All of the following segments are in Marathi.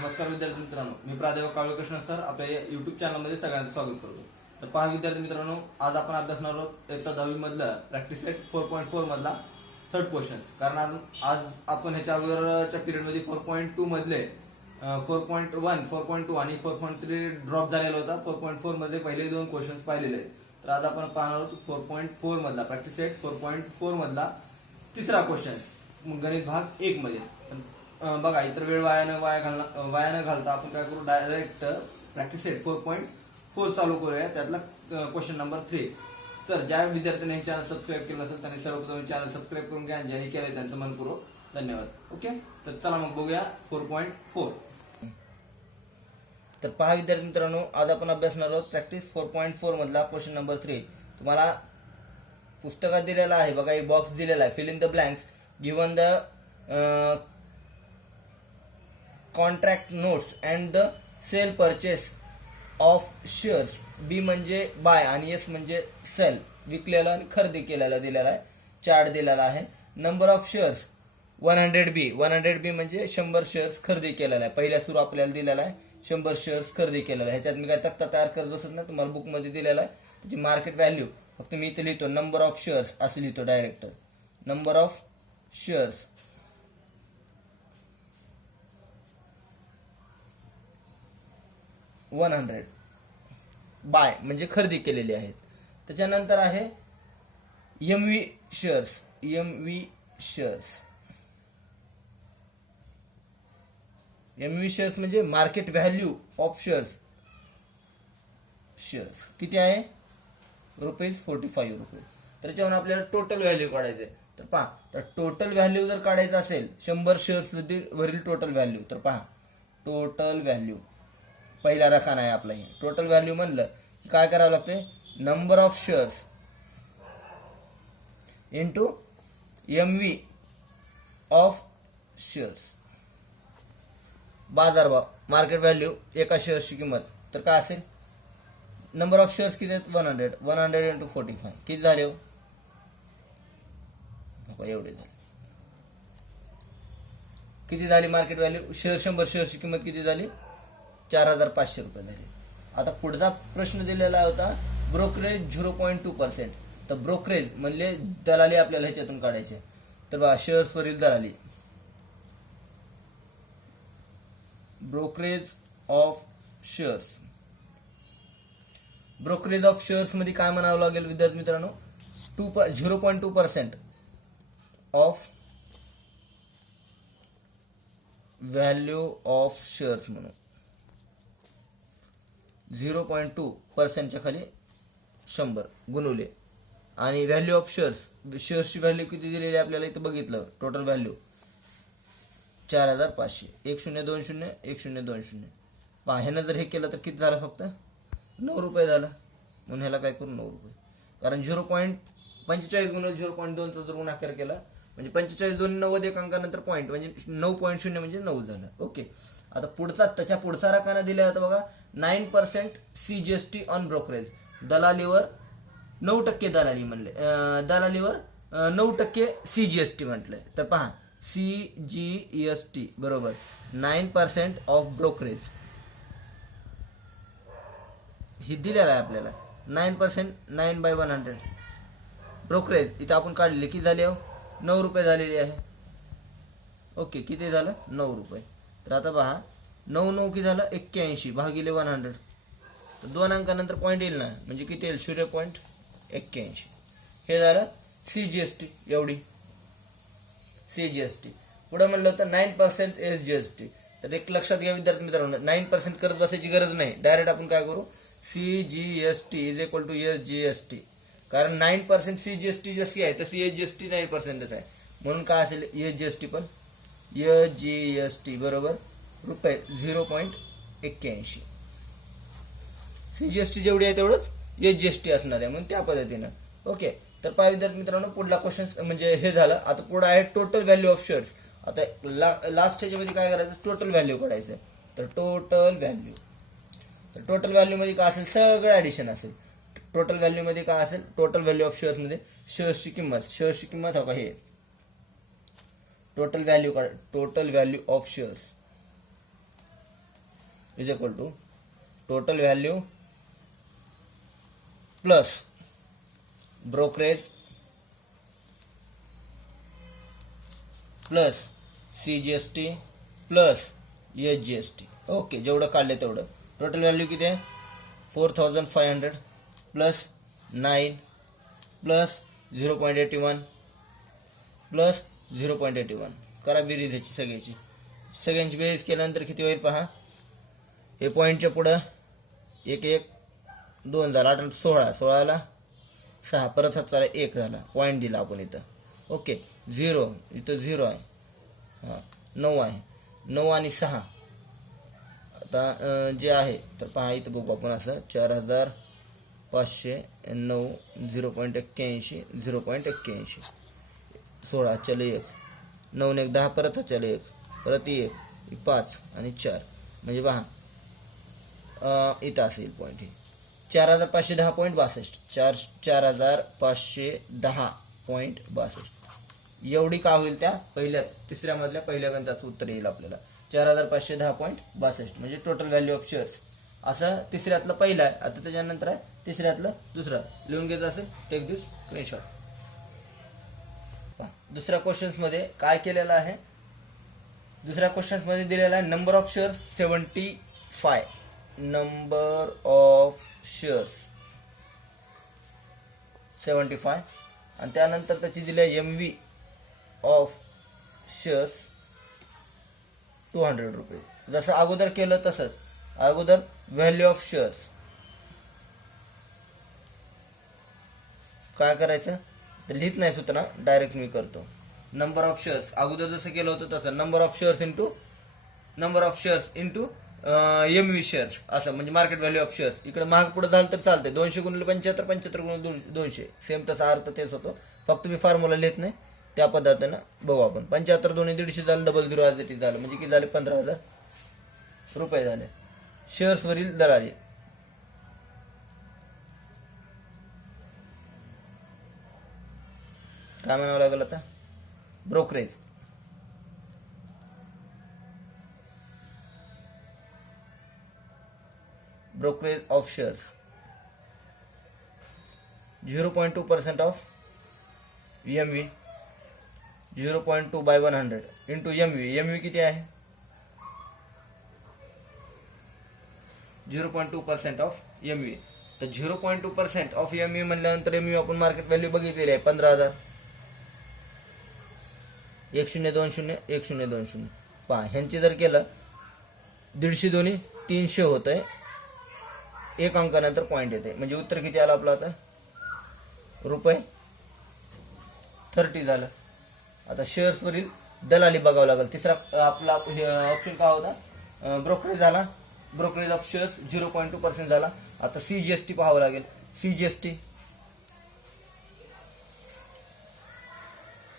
नमस्कार विद्यार्थी मित्रांनो, मी प्राध्यापक कावळकृष्ण सर आपल्या युट्यूब चॅनलमध्ये सगळ्यांचं स्वागत करतो. तर पहा विद्यार्थी मित्रांनो, आज आपण अभ्यासणार आहोत इयत्ता 10वी मधला प्रॅक्टिस सेट 4.4 मधला थर्ड क्वेश्चन्स. कारण आज आपण ह्याच्या अगोदरच्या पिरियडमध्ये 4.2 मधले 4.1, 4.2 आणि 4.3 ड्रॉप झालेला होता. 4.4 मध्ये पहिले दोन क्वेश्चन्स पाहिलेले आहेत. तर आज आपण पाहणार आहोत 4.4 मधला प्रॅक्टिस सेट 4.4 मधला तिसरा क्वेश्चन गणित भाग 1 मध्ये. बघा, इतर वेळ वाया न घालता आपण काय करू, डायरेक्ट प्रॅक्टिस सेट 4.4 चालू करूया. त्यातला क्वेश्चन नंबर 3. तर ज्या विद्यार्थ्यांनी हे चॅनल सबस्क्राईब केलं असेल त्यांनी सर्वप्रथम चॅनल सबस्क्राईब करून घ्या. ज्यांनी केलंय त्यांचं मनपूर्वक धन्यवाद. ओके, तर चला मग बघूया 4.4. तर पहा विद्यार्थी मित्रांनो, आज आपण अभ्यासणार आहोत प्रॅक्टिस 4.4 मधला क्वेश्चन नंबर 3. तुम्हाला पुस्तकात दिलेला आहे बघा, एक बॉक्स दिलेला आहे. Fill in the blanks given the contract notes and the sale purchase of shares. B म्हणजे बाय आणि एस म्हणजे सेल, विकलेला आणि खरेदी केलेला दिलेला आहे. चार्ट दिलेला आहे. Number of shares 100B. 100B म्हणजे 100 शेअर्स खरेदी केलेला आहे. पहिल्या सुरू आपल्याला दिलेला आहे 100 शेअर्स खरेदी केलेला आहे. ह्याच्यात मी काय तक्ता तयार करत बसत नाही, तुम्हाला बुकमध्ये दिलेला आहे. त्याची मार्केट व्हॅल्यू फक्त मी इथे लिहितो, नंबर ऑफ शेअर्स असं लिहितो direct. Number of shares 100 buy म्हणजे खरेदी केलेली आहेत. त्याच्यानंतर आहे MV शेअर्स. MV शेअर्स म्हणजे मार्केट व्हॅल्यू ऑफ शेअर्स किती आहे, ₹45. तर त्याच्यावर आपल्याला टोटल व्हॅल्यू काढायचे. तर पहा, तर टोटल व्हॅल्यू जर काढायचं असेल 100 शेअर्स वरील टोटल व्हॅल्यू, तर पहा टोटल व्हॅल्यू पहिला रकान आहे आपला. हे टोटल व्हॅल्यू म्हणलं की काय करावं लागते, number of shares into MV of shares, बाजारभाव मार्केट व्हॅल्यू एका शेअर्सची किंमत. तर काय असेल, नंबर ऑफ शेअर्स किती आहेत 100. 100 इंटू 45 किती झाले हो, एवढे झाले. किती झाली मार्केट व्हॅल्यू, 100 शेअर्सची किंमत किती झाली, ₹4,500 झाली. आता पुढचा प्रश्न दिलेला होता ब्रोकरेज 0.2%. तर ब्रोकरेज म्हणजे दलाली आपल्याला ह्याच्यातून काढायचे. तर बघा, शेअर्स वरील दलाली, brokerage of shares. Brokerage of shares मध्ये काय म्हणावं लागेल विद्यार्थी मित्रांनो, 0.2% ऑफ व्हॅल्यू ऑफ शेअर्स म्हणून. 0.2% खाली 100 गुणवले आणि व्हॅल्यू ऑफ शेअर्सची व्हॅल्यू किती दिलेली आपल्याला इथं बघितलं, टोटल व्हॅल्यू 4,500. 1020 1020. पहा, ह्यानं जर हे केलं तर किती झालं, फक्त ₹9 झालं. म्हणून ह्याला काय करू, ₹9. कारण 0.45 गुणिले 0.2चा जर गुणाकार केला म्हणजे 45 2 90 एक अंकानंतर पॉईंट म्हणजे 9.0 म्हणजे 9 झालं. ओके, आता त्याच्या पुढचा रकाना दिला होता बघा, 9% CGST ऑन ब्रोकरेज. दलालीवर 9% दलाली म्हणले, दलालीवर 9% CGST म्हटलंय. तर पहा, CGST बरोबर 9% ऑफ ब्रोकरेज ही दिलेला आहे आपल्याला. 9% 9/100 ब्रोकरेज इथं आपण काढलेले किती झाले हो, ₹9 झालेली आहे. ओके, किती झालं, ₹9. तर आता पहा, 9 किती झालं, 81 भागिले 100. तर 2 अंकानंतर पॉईंट येईल ना, म्हणजे किती येईल, 0.81. हे झालं CGST एवढी. CGST पुढे म्हणलं होतं 9% SGST. तर एक लक्षात घ्या विद्यार्थी मित्रांनो, 9% करत बसायची गरज नाही. डायरेक्ट आपण काय करू, CGST is equal to SGST. कारण 9% CGST जशी आहे तशी SGST 9%च आहे. म्हणून काय असेल, SGST पण SGST बरोबर ₹0.81. CGST जेवढी आहे तेवढंच SGST असणार आहे, म्हणून त्या पद्धतीनं. ओके, तर पहा विद्यार्थी मित्रांनो, पुढला क्वेश्चन म्हणजे हे झालं. आता पुढे आहे टोटल व्हॅल्यू ऑफ शेअर्स. आता लास्ट ह्याच्यामध्ये काय करायचं, टोटल व्हॅल्यू काढायचं. तर टोटल व्हॅल्यू मध्ये काय असेल, सगळं ऍडिशन असेल. टोटल व्हॅल्यू मध्ये काय असेल, टोटल व्हॅल्यू ऑफ शेअर्स मध्ये शेअर्सची किंमत हो का, हे total value of shares is equal to total value plus brokerage plus CGST plus SGST. Okay, जेवढं काढले तेवढं. टोटल व्हॅल्यू किती आहे 4500 प्लस 9 प्लस 0.81 प्लस 0.81. करा बेरीज ह्याची सगळ्यांची बेरीज केल्यानंतर किती होईल पहा. हे पॉईंटच्या पुढं 1 1 2 झाला, 8 16, 16ला 6 परत 7ला 1 झाला, पॉईंट दिला आपण इथं. ओके, 0 इथं 0 आहे, हां 9 आहे, 9 आणि 6 आता जे आहे तर पहा इथं बघू आपण असं 4509 0.81 0.81 16 चल 1 9 1 10 परत चल 1 परत 1 5 आणि 4 म्हणजे पहा इथं असेल पॉईंट हे 4510.62 4510.62. एवढी का होईल त्या तिसऱ्या मधल्या पहिल्या गणिताचं उत्तर येईल आपल्याला 4510.62 म्हणजे टोटल व्हॅल्यू ऑफ शेअर्स. असं तिसऱ्यातलं पहिलं आहे. आता त्याच्यानंतर आहे तिसऱ्यातलं दुसरं लिहून घ्यायचं असेल, टेक दिस स्क्रीनशॉट. दुसऱ्या क्वेश्चन्स मध्ये काय केलेलं आहे, दुसऱ्या क्वेश्चन्स मध्ये दिलेला आहे number of shares 75, number of shares 75 आणि त्यानंतर त्याची दिली आहे MV ऑफ शेअर्स 200 रुपये. जसं अगोदर केलं तसंच अगोदर व्हॅल्यू ऑफ शेअर्स काय करायचं तर लिहित नाही सूत्र, डायरेक्ट मी करतो. नंबर ऑफ शेअर्स अगोदर जसं केलं होतं तसं number of shares into MV shares असं म्हणजे मार्केट व्हॅल्यू ऑफ शेअर्स. इकडे महाग पुढे झालं तर चालते 200 गुणिले 75 75 गुणिले 200 सेम तसा अर्थ तेच होतो, फक्त मी फॉर्म्युला लिहित नाही. त्या पद्धतीनं बघू आपण. 75 दोन्ही 150 झालं, डबल 0 आज झालं म्हणजे किती झाले 15,000 रुपये झाले. शेअर्स वरील दलाली काय म्हणावं लागेल आता, brokerage of shares 0.2% of MV 0.2 by 100 into MV किती आहे 0.2% ऑफ MV. तर 0.2% ऑफ MV म्हणल्यानंतर MV आपण मार्केट व्हॅल्यू बघितलेली आहे 15,000. 1020 1020 पहा ह्यांची जर केलं 150 दोन्ही 300 होत आहे, एक अंकानंतर पॉईंट येते म्हणजे उत्तर किती आलं आपलं आता रुपये 30 झालं. आता शेअर्स वरील दलाली बघावं लागेल. तिसरा आपला ऑप्शन काय होता, ब्रोकरेज झाला, ब्रोकरेज ऑफ शेअर्स 0.2% झाला. आता CGST पाहावं लागेल. CGST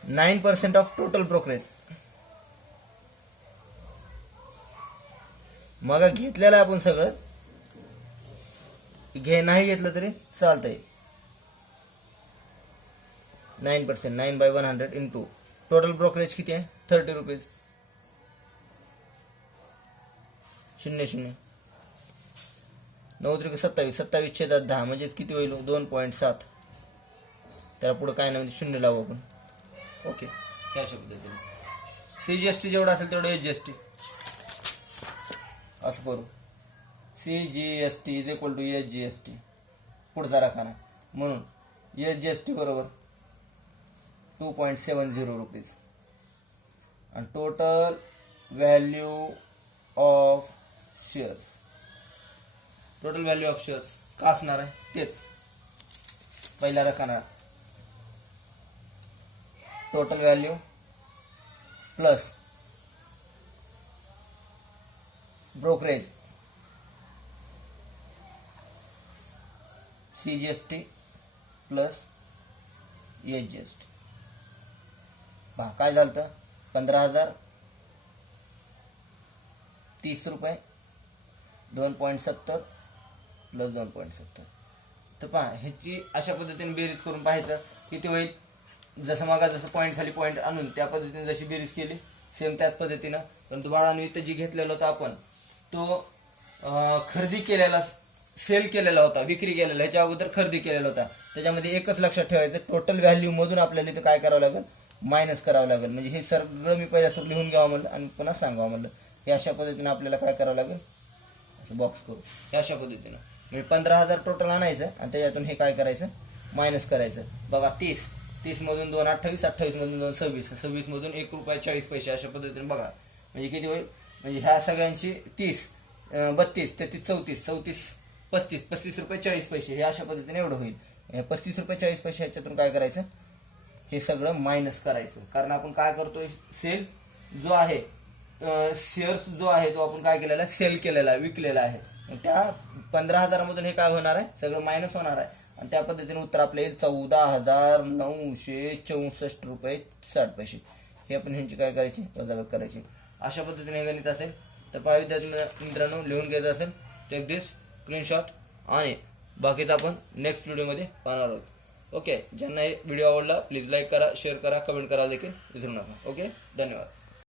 9% of total brokerage. मग घेतलेलं आहे आपण सगळं, नाही घेतलं तरी चालतंय. 9% 9 बाय 100 इंटू टोटल ब्रोकरेज किती आहे 30 रुपीज 00 9 त्रिक 27 27 छेदात 10 म्हणजे किती होईल 2.7. त्याला पुढे काय नाही म्हणजे 0 लावू आपण. ओके, ह्या पद्धतीने CGST जेवढा असेल तेवढं SGST असं करू. CGST is equal to SGST पुढचा राखाना म्हणून SGST बरोबर 2.70 रुपीज आणि टोटल व्हॅल्यू ऑफ शेअर्स का असणार आहे तेच पहिला राखाना total value plus brokerage CGST plus SGST. पहा काय झालं तर 15,000 30 रुपये 2.70 प्लस 2.70. तर पहा ह्याची अशा पद्धतीने बेरीज करून पाहायचं किती होईल. जसं मग जसं पॉईंट खाली पॉईंट आणून त्या पद्धतीने जशी बेरीज केली सेम त्याच पद्धतीनं. परंतु बाळांनी इथं जी घेतलेलं होतं आपण तो खरेदी केलेला, सेल केलेला होता, विक्री केलेला, ह्याच्या अगोदर खरेदी केलेला होता, त्याच्यामध्ये एकच लक्षात ठेवायचं, टोटल व्हॅल्यू मधून आपल्याला इथं काय करावं लागेल, मायनस करावं लागेल. म्हणजे हे सगळं मी पहिल्या लिहून घ्यावं म्हणलं आणि पुन्हा सांगावं म्हणलं. हे अशा पद्धतीने आपल्याला काय करावं लागेल, असं बॉक्स करू, हे अशा पद्धतीनं म्हणजे 15,000 टोटल आणायचं आणि त्याच्यातून हे काय करायचं, मायनस करायचं. बघा 30 मधून 2 28, 28 मधून 2 26, 26 मधून ₹1.40 अशा पद्धतीने बघा. म्हणजे किती होईल, म्हणजे ह्या सगळ्यांची 30, 32, 33, 34, 34, 35, ₹35.40 हे अशा पद्धतीने एवढं होईल. ₹35.40 ह्याच्यातून काय करायचं, हे सगळं मायनस करायचं. कारण आपण काय करतोय, सेल जो आहे, शेअर्स जो आहे तो आपण काय केलेला आहे, सेल केलेला आहे, विकलेला आहे. त्या 15,000 मधून हे काय होणार आहे, सगळं मायनस होणार आहे. आणि त्या पद्धतीने उत्तर आपल्या येईल ₹14,964.60. हे आपण ह्यांची काय करायची, वजाबाकी करायची. अशा पद्धतीने हे गणित असेल. तर पहा विद्यार्थी मित्रांनो, लिहून घ्यायचं असेल टेक दिस स्क्रीनशॉट आणि बाकीचं आपण नेक्स्ट व्हिडिओमध्ये पाहणार आहोत. ओके, ज्यांना हे व्हिडिओ आवडला प्लीज लाईक करा, शेअर करा, कमेंट करा देखील विसरू नका. ओके, धन्यवाद.